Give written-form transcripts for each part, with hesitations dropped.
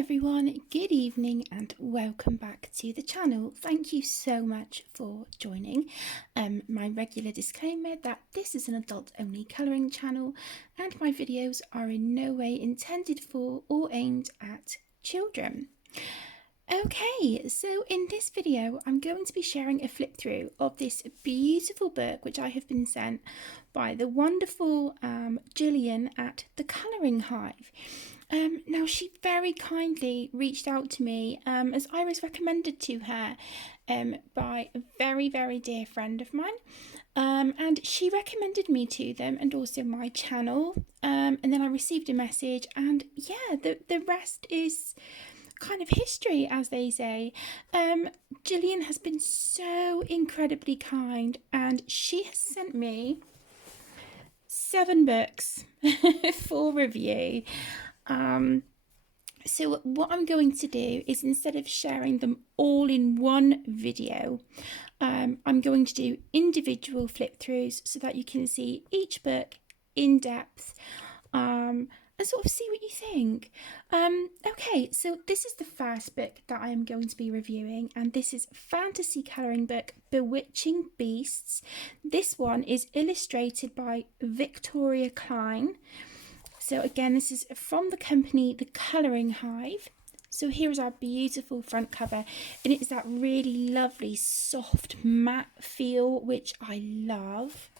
everyone, good evening and welcome back to the channel. Thank you so much for joining. My regular disclaimer that this is an adult only colouring channel and my videos are in no way intended for or aimed at children. Okay, so in this video I'm going to be sharing a flip through of this beautiful book which I have been sent by the wonderful Gillian at the Colouring Hive. Now she very kindly reached out to me as I was recommended to her by a very dear friend of mine, and she recommended me to them and also my channel, and then I received a message, and yeah, the rest is kind of history, as they say. Gillian has been so incredibly kind and she has sent me 7 books for review. So what I'm going to do is, instead of sharing them all in one video, I'm going to do individual flip throughs so that you can see each book in depth and sort of see what you think. Okay, so this is the first book that I am going to be reviewing, and this is fantasy colouring book Bewitching Beasts. This one is illustrated by Viktoria Kleyn. So again, this is from the company The Colouring Hive. So here is our beautiful front cover, and it is that really lovely soft matte feel which I love.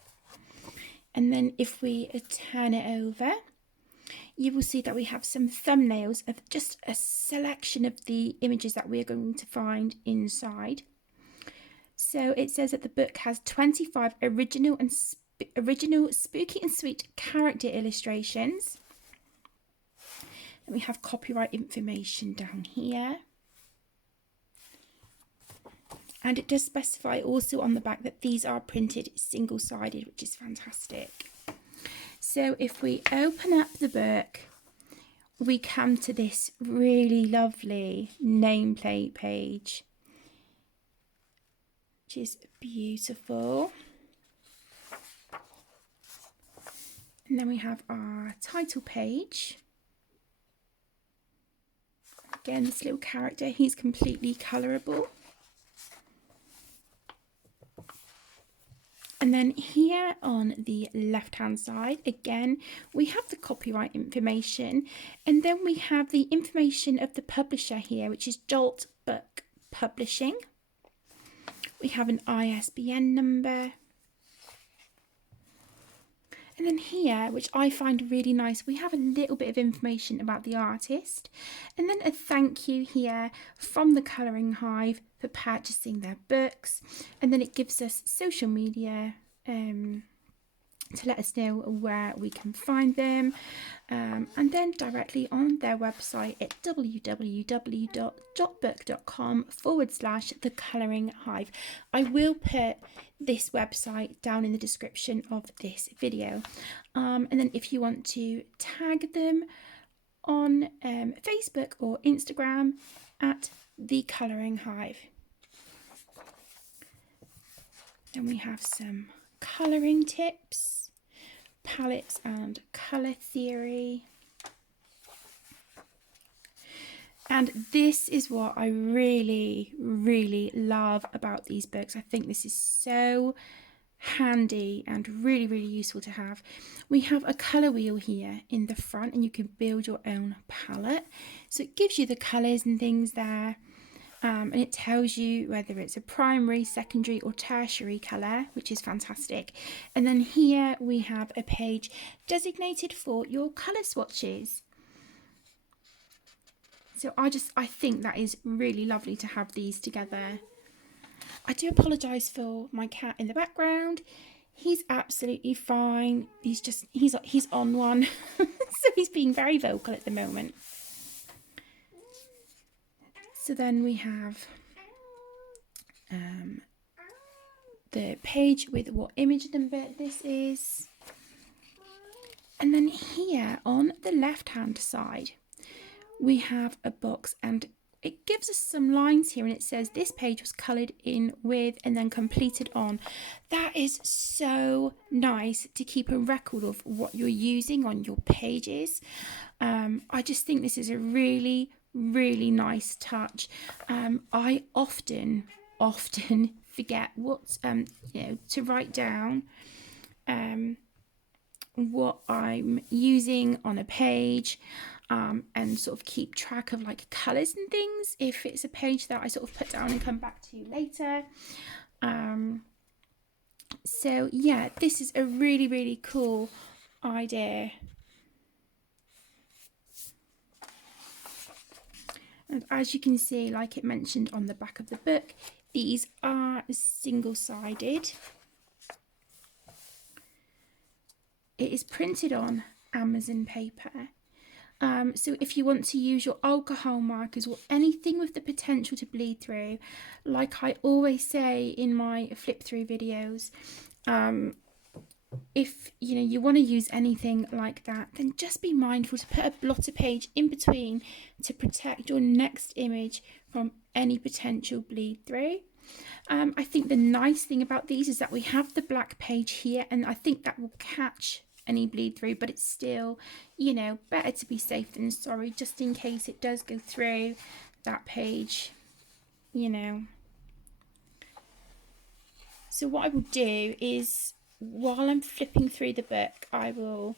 And then if we turn it over, you will see that we have some thumbnails of just a selection of the images that we are going to find inside. So it says that the book has 25 original spooky and sweet character illustrations. And we have copyright information down here. And it does specify also on the back that these are printed single-sided, which is fantastic. So if we open up the book, we come to this really lovely nameplate page, which is beautiful. And then we have our title page. Again, this little character, he's completely colourable. And then here on the left hand side, again, we have the copyright information, and then we have the information of the publisher here, which is Joltbook Publishing. We have an ISBN number. And then here, which I find really nice, we have a little bit of information about the artist, and then a thank you here from the Colouring Hive for purchasing their books. And then it gives us social media to let us know where we can find them, and then directly on their website at www.joltbook.com/the Colouring Hive. I will put this website down in the description of this video, and then if you want to tag them on Facebook or Instagram at the Colouring Hive. Then we have some colouring tips, palettes and colour theory. And this is what I really love about these books. I think this is so handy and really useful to have. We have a colour wheel here in the front, and you can build your own palette. So it gives you the colours and things there. And it tells you whether it's a primary, secondary or tertiary colour, which is fantastic. And then here we have a page designated for your colour swatches. So I think that is really lovely to have these together. I do apologise for my cat in the background. He's absolutely fine. He's on one. So he's being very vocal at the moment. So then we have the page with what image number this is. And then here on the left hand side, we have a box, and it gives us some lines here, and it says this page was coloured in with and then completed on. That is so nice to keep a record of what you're using on your pages. I just think this is a really really nice touch. I often forget what to write down what I'm using on a page, and sort of keep track of like colours and things if it's a page that I sort of put down and come back to later. So yeah, this is a really cool idea. And as you can see, like it mentioned on the back of the book, these are single-sided. It is printed on Amazon paper. So if you want to use your alcohol markers or anything with the potential to bleed through, like I always say in my flip through videos, if you want to use anything like that, then just be mindful to put a blotter page in between to protect your next image from any potential bleed through. I think the nice thing about these is that we have the black page here, and I think that will catch any bleed through, but it's still, better to be safe than sorry, just in case it does go through that page, So what I will do is, while I'm flipping through the book, I will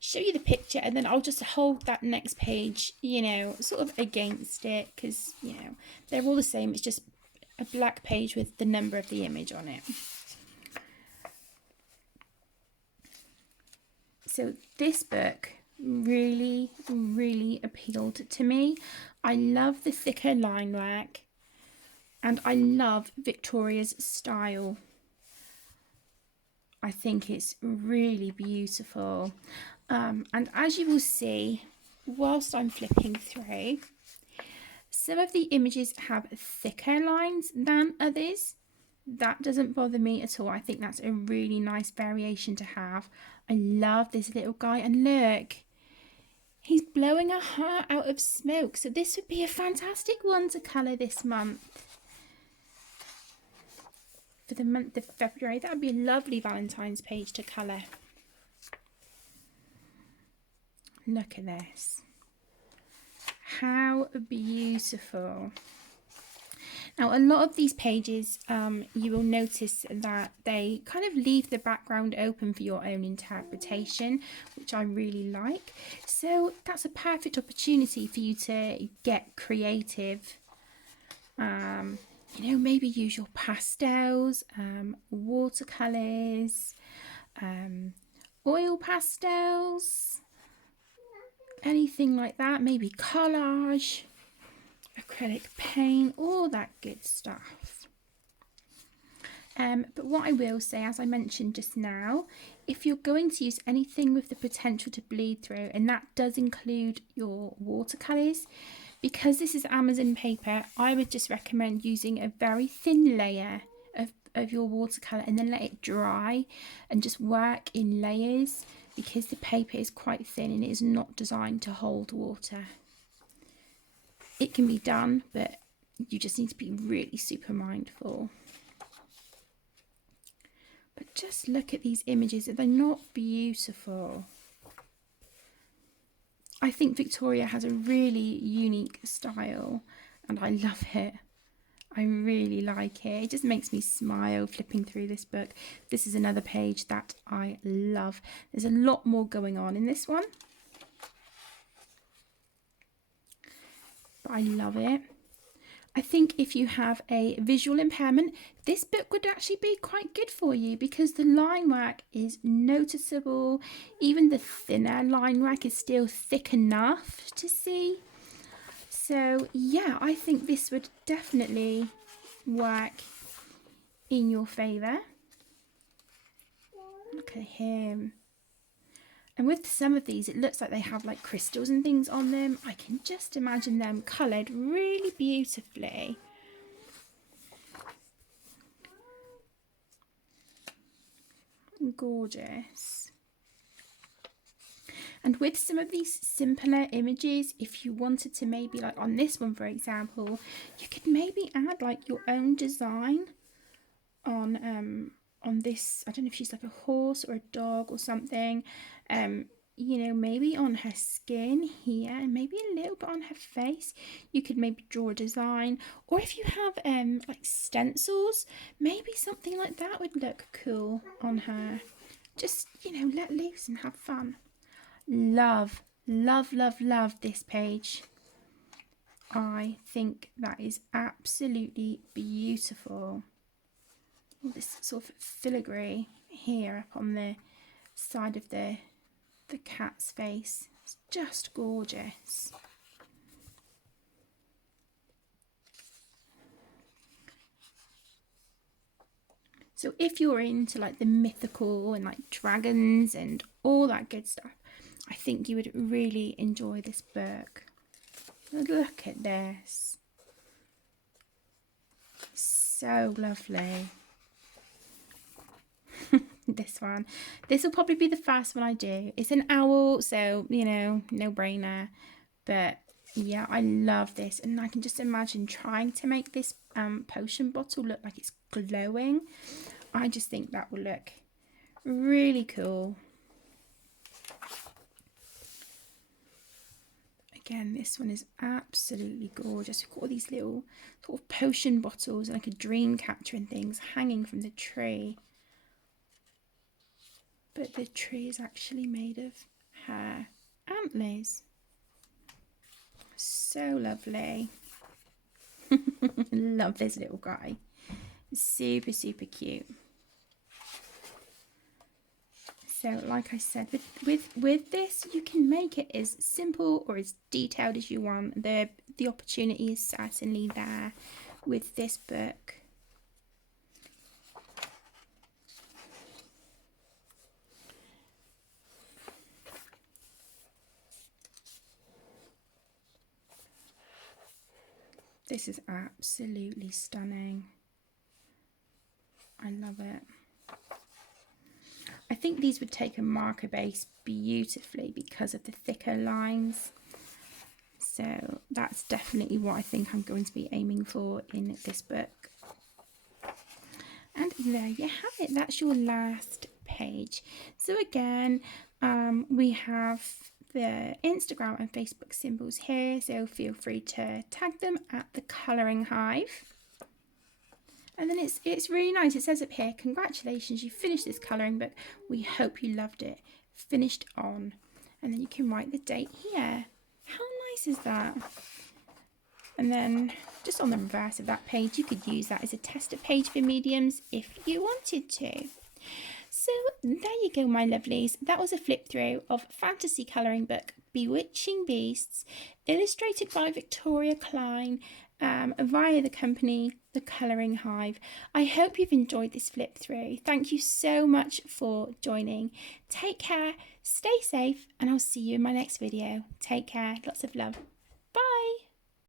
show you the picture, and then I'll just hold that next page, sort of against it, because, they're all the same. It's just a black page with the number of the image on it. So this book really appealed to me. I love the thicker line work, and I love Viktoria's style. I think it's really beautiful. And as you will see, whilst I'm flipping through, some of the images have thicker lines than others. That doesn't bother me at all. I think that's a really nice variation to have. I love this little guy, and look, he's blowing a heart out of smoke. So this would be a fantastic one to colour this month. For the month of February, that would be a lovely Valentine's page to colour. Look at this. How beautiful. Now, a lot of these pages, you will notice that they kind of leave the background open for your own interpretation, which I really like. So that's a perfect opportunity for you to get creative. Maybe use your pastels, watercolours, oil pastels, anything like that. Maybe collage, acrylic paint, all that good stuff. But what I will say, as I mentioned just now, if you're going to use anything with the potential to bleed through, and that does include your watercolours, because this is Amazon paper, I would just recommend using a very thin layer of your watercolour, and then let it dry and just work in layers, because the paper is quite thin and it is not designed to hold water. It can be done, but you just need to be really super mindful. But just look at these images. They're not beautiful. I think Viktoria has a really unique style, and I love it. I really like it. It just makes me smile flipping through this book. This is another page that I love. There's a lot more going on in this one, but I love it. I think if you have a visual impairment, this book would actually be quite good for you, because the line work is noticeable. Even the thinner line work is still thick enough to see. So yeah, I think this would definitely work in your favour. Look at him. And with some of these, it looks like they have like crystals and things on them. I can just imagine them coloured really beautifully. Gorgeous. And with some of these simpler images, if you wanted to, maybe like on this one, for example, you could maybe add like your own design on this. I don't know if she's like a horse or a dog or something. you know, maybe on her skin here and maybe a little bit on her face. You could maybe draw a design, or if you have like stencils, maybe something like that would look cool on her. Just, you know, let loose and have fun. Love, love, love, love this page. I think that is absolutely beautiful. All this sort of filigree here up on the side of the cat's face. It's just gorgeous. So if you're into like the mythical and like dragons and all that good stuff, I think you would really enjoy this book. Look at this. So lovely. This one. This will probably be the first one I do. It's an owl, so, you know, no brainer. But yeah, I love this. And I can just imagine trying to make this potion bottle look like it's glowing. I just think that will look really cool. Again, this one is absolutely gorgeous. We've got all these little sort of potion bottles and like a dream catcher and things hanging from the tree. But the tree is actually made of her antlers. So lovely. Love this little guy. Super, super cute. So like I said, with this, you can make it as simple or as detailed as you want. The opportunity is certainly there with this book. This is absolutely stunning. I love it. I think these would take a marker base beautifully because of the thicker lines. So that's definitely what I think I'm going to be aiming for in this book. And there you have it. That's your last page. So again, we have the Instagram and Facebook symbols here, so feel free to tag them at the Colouring Hive. And then it's really nice. It says up here, congratulations, you finished this colouring book. We hope you loved it. Finished on. And then you can write the date here. How nice is that? And then just on the reverse of that page, you could use that as a tester page for mediums if you wanted to. So there you go, my lovelies. That was a flip through of fantasy colouring book Bewitching Beasts, illustrated by Viktoria Kleyn, via the company The Colouring Hive. I hope you've enjoyed this flip through. Thank you so much for joining. Take care, stay safe, and I'll see you in my next video. Take care, lots of love.